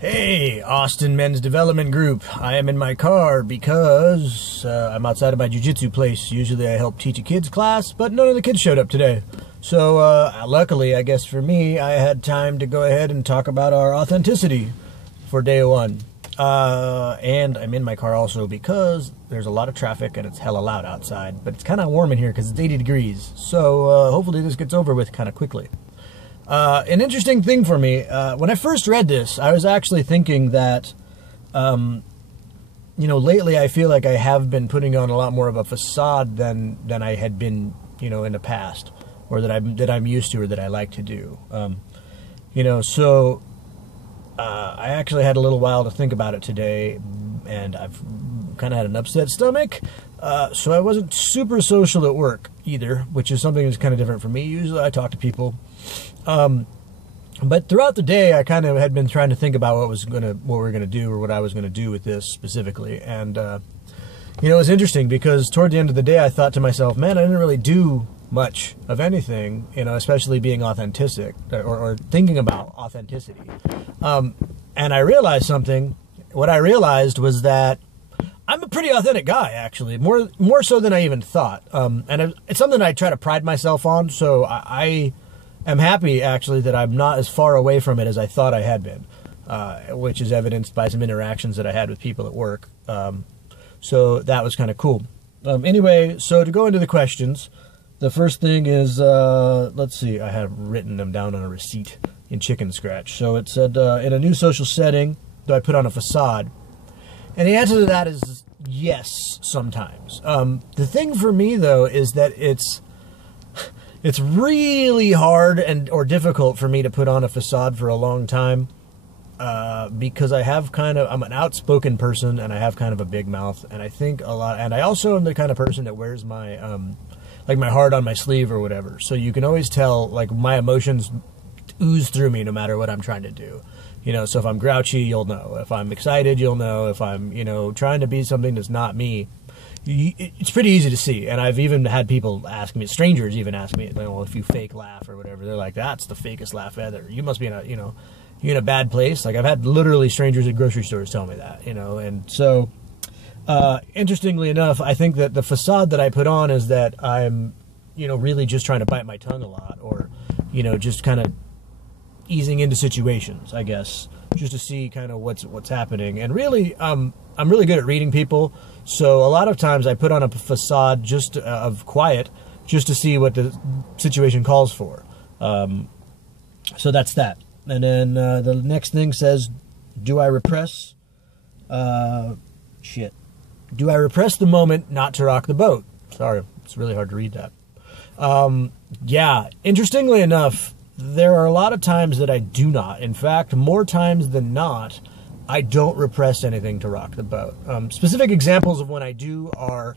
Hey, Austin Men's Development Group. I am in my car because I'm outside of my jiu-jitsu place. Usually I help teach a kids class, but none of the kids showed up today. So luckily, I guess for me, I had time to go ahead and talk about our authenticity for day one. And I'm in my car also because there's a lot of traffic and it's hella loud outside. But it's kind of warm in here because it's 80 degrees. So hopefully this gets over with kind of quickly. An interesting thing for me, when I first read this, I was actually thinking that, lately I feel like I have been putting on a lot more of a facade than I had been, in the past, or that I'm used to, or that I like to do. I actually had a little while to think about it today, and I've kind of had an upset stomach, so I wasn't super social at work either, which is something that's kind of different for me. Usually I talk to people. But throughout the day, I kind of had been trying to think about what we're gonna do, or what I was gonna do with this specifically. And it was interesting because toward the end of the day, I thought to myself, man, I didn't really do much of anything, especially being authentic or thinking about authenticity. And I realized something. What I realized was that I'm a pretty authentic guy, actually, more so than I even thought. And it's something I try to pride myself on. So I'm happy, actually, that I'm not as far away from it as I thought I had been, which is evidenced by some interactions that I had with people at work. So that was kind of cool. Anyway, so to go into the questions, the first thing is, let's see, I have written them down on a receipt in Chicken Scratch. So it said, in a new social setting, do I put on a facade? And the answer to that is yes, sometimes. The thing for me, though, is that it's really hard or difficult for me to put on a facade for a long time because I'm an outspoken person and I have kind of a big mouth, and I think a lot, and I also am the kind of person that wears my my heart on my sleeve or whatever. So you can always tell, like, my emotions ooze through me no matter what I'm trying to do. So if I'm grouchy, you'll know. If I'm excited, you'll know. If I'm, trying to be something that's not me, it's pretty easy to see. And I've even had people ask me, strangers even ask me, well, if you fake laugh or whatever, they're like, that's the fakest laugh ever. You must be in you're in a bad place. Like, I've had literally strangers at grocery stores tell me that, and so, interestingly enough, I think that the facade that I put on is that I'm, really just trying to bite my tongue a lot, or, just kind of easing into situations, I guess, just to see kind of what's happening. And really, I'm really good at reading people, so a lot of times I put on a facade just of quiet, just to see what the situation calls for. So that's that. And then the next thing says, do I repress? Do I repress the moment not to rock the boat? Sorry, it's really hard to read that. Yeah, interestingly enough, there are a lot of times that I do not. In fact, more times than not, I don't repress anything to rock the boat. Specific examples of when I do are,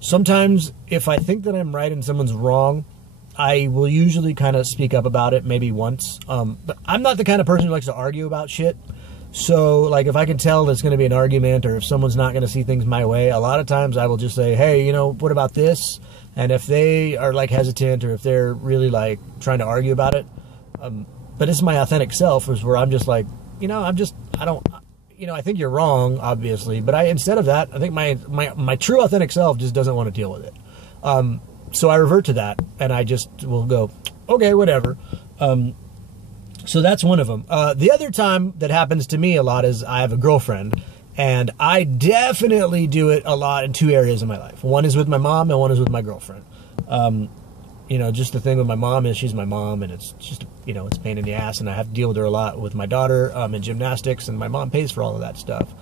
sometimes if I think that I'm right and someone's wrong, I will usually kind of speak up about it, maybe once. But I'm not the kind of person who likes to argue about shit. So, like, if I can tell there's going to be an argument, or if someone's not going to see things my way, a lot of times I will just say, hey, what about this? And if they are, like, hesitant, or if they're really, like, trying to argue about it, but it's my authentic self, is where I'm just like, I think you're wrong, obviously, but instead of that, I think my true authentic self just doesn't want to deal with it. So I revert to that, and I just will go, okay, whatever. So that's one of them. The other time that happens to me a lot is I have a girlfriend, and I definitely do it a lot in two areas of my life. One is with my mom, and one is with my girlfriend. Just the thing with my mom is she's my mom, and it's just, it's a pain in the ass, and I have to deal with her a lot with my daughter in gymnastics, and my mom pays for all of that stuff.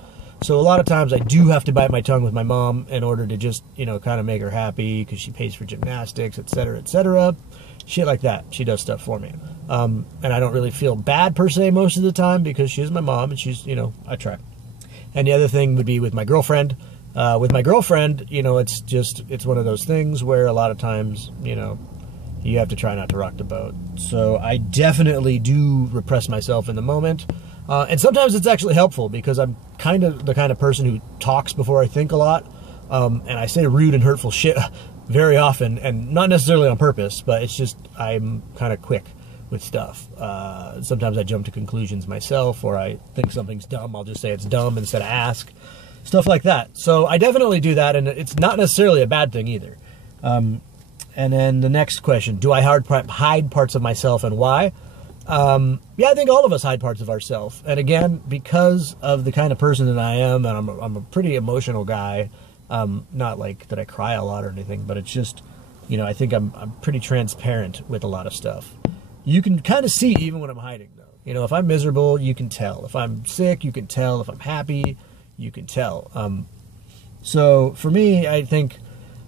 So a lot of times I do have to bite my tongue with my mom in order to just, kind of make her happy, because she pays for gymnastics, etc., etc., shit like that. She does stuff for me. And I don't really feel bad per se most of the time, because she is my mom, and she's, I try. And the other thing would be with my girlfriend. With my girlfriend, it's one of those things where a lot of times, you have to try not to rock the boat. So I definitely do repress myself in the moment. And sometimes it's actually helpful, because I'm kind of the kind of person who talks before I think a lot. And I say rude and hurtful shit very often, and not necessarily on purpose, but it's just, I'm kind of quick with stuff. Sometimes I jump to conclusions myself, or I think something's dumb. I'll just say it's dumb instead of ask. Stuff like that. So I definitely do that, and it's not necessarily a bad thing either. And then the next question, do I hide parts of myself, and why? Yeah, I think all of us hide parts of ourselves. And again, because of the kind of person that I am, and I'm a pretty emotional guy, not like that I cry a lot or anything, but it's just, you know, I think I'm pretty transparent with a lot of stuff. You can kind of see even when I'm hiding, though. You know, if I'm miserable, you can tell. If I'm sick, you can tell. If I'm happy, you can tell. So for me, I think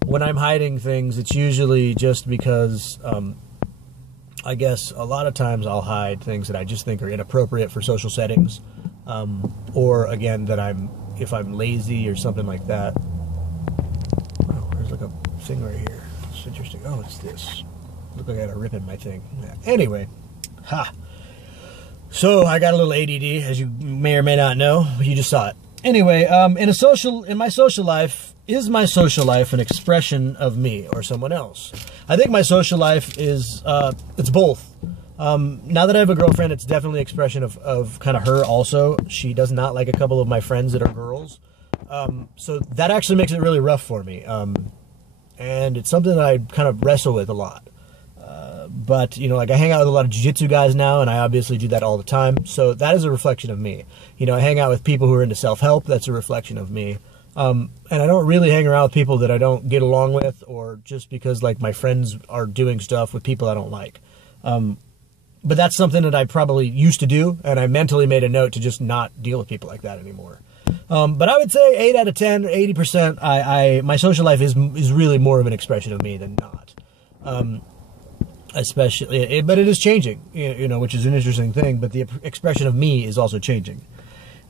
when I'm hiding things, it's usually just because I guess a lot of times I'll hide things that I just think are inappropriate for social settings, or again that if I'm lazy or something like that. Oh, there's like a thing right here. It's interesting. Oh, it's this. Look like I got a rip in my thing. Yeah. Anyway, so I got a little ADD, as you may or may not know. You just saw it. Anyway, in my social life, is my social life an expression of me or someone else? I think my social life is, it's both. Now that I have a girlfriend, it's definitely an expression of kind of her also. She does not like a couple of my friends that are girls. So that actually makes it really rough for me. And it's something that I kind of wrestle with a lot. But, you know, like I hang out with a lot of jiu-jitsu guys now, and I obviously do that all the time. So that is a reflection of me. You know, I hang out with people who are into self-help. That's a reflection of me. And I don't really hang around with people that I don't get along with, or just because, like, my friends are doing stuff with people I don't like. But that's something that I probably used to do, and I mentally made a note to just not deal with people like that anymore. But I would say 8 out of 10, 80%, my social life is really more of an expression of me than not. Especially, but it is changing, you know, which is an interesting thing, but the expression of me is also changing.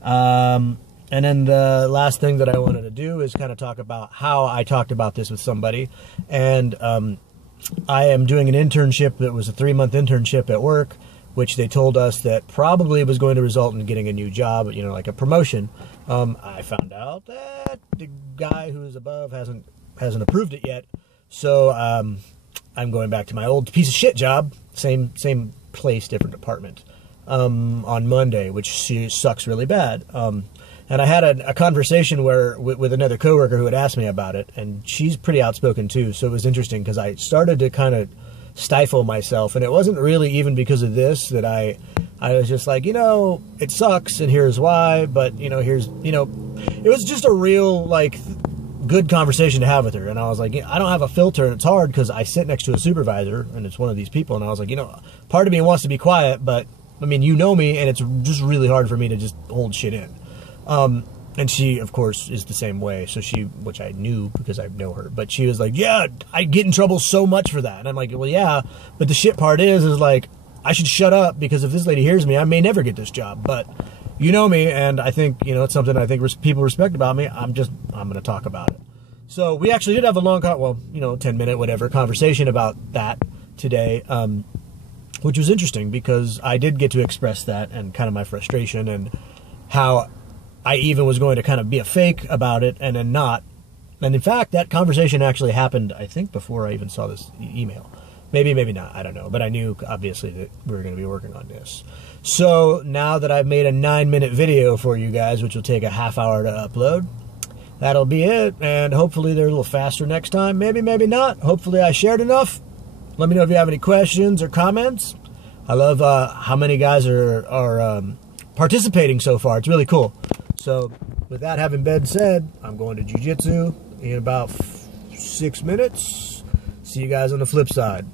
And then the last thing that I wanted to do is kind of talk about how I talked about this with somebody. And I am doing an internship that was a 3-month internship at work, which they told us that probably was going to result in getting a new job, you know, like a promotion. I found out that the guy who's above hasn't approved it yet. So I'm going back to my old piece of shit job, same place, different department, on Monday, which sucks really bad. And I had a conversation with another coworker who had asked me about it, and she's pretty outspoken too. So it was interesting because I started to kind of stifle myself, and it wasn't really even because of this that I was just like, you know, it sucks, and here's why. But you know, it was just a real like good conversation to have with her. And I was like, I don't have a filter, and it's hard because I sit next to a supervisor, and it's one of these people. And I was like, you know, part of me wants to be quiet, but I mean, you know me, and it's just really hard for me to just hold shit in. And she, of course, is the same way. So which I knew because I know her, but she was like, yeah, I get in trouble so much for that. And I'm like, well, yeah, but the shit part is like, I should shut up because if this lady hears me, I may never get this job. But you know me, and I think, you know, it's something I think people respect about me. I'm going to talk about it. So we actually did have a long, 10-minute, whatever, conversation about that today, which was interesting because I did get to express that and kind of my frustration and how I even was going to kind of be a fake about it and then not. And in fact, that conversation actually happened, I think, before I even saw this email. Maybe, maybe not. I don't know. But I knew, obviously, that we were going to be working on this. So now that I've made a 9-minute video for you guys, which will take a half hour to upload, that'll be it. And hopefully they're a little faster next time. Maybe, maybe not. Hopefully I shared enough. Let me know if you have any questions or comments. I love how many guys are participating so far. It's really cool. So with that having been said, I'm going to jiu-jitsu in about 6 minutes. See you guys on the flip side.